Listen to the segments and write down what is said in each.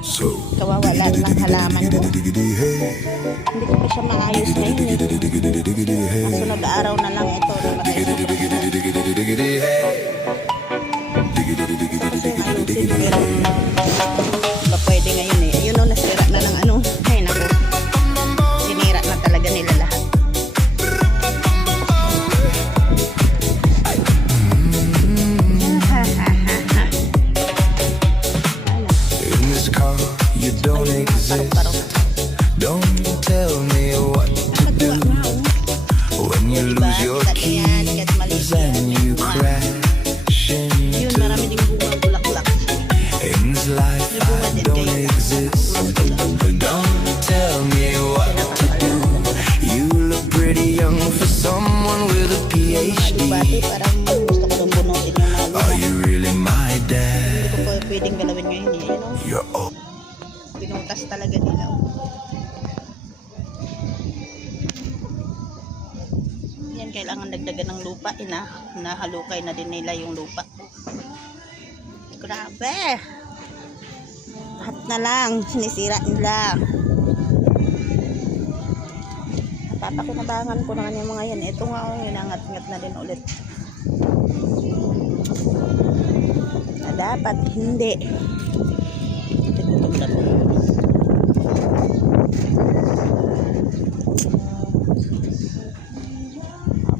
Kawawalan ng halaman ko. Hindi ko pa siya maayos ngayon eh. Sunod araw na lang ito. Ba pwede ngayon eh. Ayun o, nasira na ng ano. Ay naku. Sinira na talaga nila lahat. You don't exist. Don't tell me what to do when you lose your keys and you crash into in this life. I don't exist. Don't tell me what to do. You look pretty young for someone with a PhD. Are you really my dad? Hindi ko pa pwedeng galawin ngayon eh. You're old. Pinutas talaga nila. Yan, kailangan dagdagan ng lupa. Nahalukay na din nila yung lupa. Grabe! Lahat na lang. Sinisira nila. Napapakinabangan ko naman yung mga yan. Ito nga, inangat-ngat na din ulit. Na dapat hindi.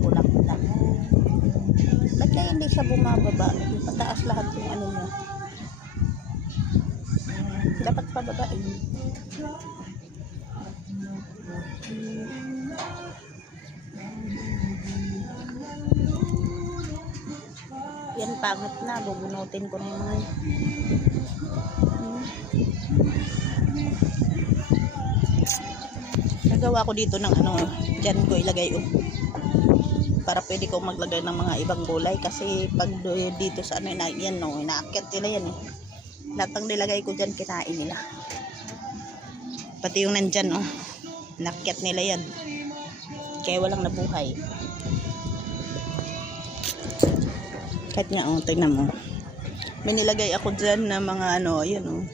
Bulak-bulak. Ba't kaya hindi siya bumababa? Pataas lahat yung ano mo. Dapat pababain. Yan, pangit na. Bubunutin ko na yung mga nagawa ko dito ng ano, dyan ko ilagay para pwede ko maglagay ng mga ibang gulay kasi pag dito sa ano, yan no, inaakyat nila yan eh. Lahat ng nilagay ko dyan kinain nila, pati yung nandyan oh, inaakyat nila yan kaya walang nabuhay. Kahit nga oh, tingnan mo, may nilagay ako dyan na mga ano, yan oh,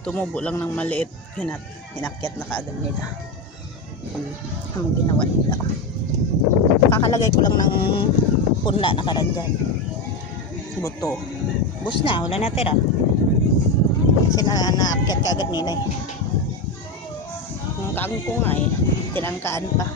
tumubo lang ng maliit, hinakyat na kaagad nila. Ang ginawa nila. Kakalagay ko lang ng punla na karandyan. Buto. Bus na, wala na tira. Kasi naakyat kaagad nila eh. Yung kagong ko nga eh, tinangkaan pa.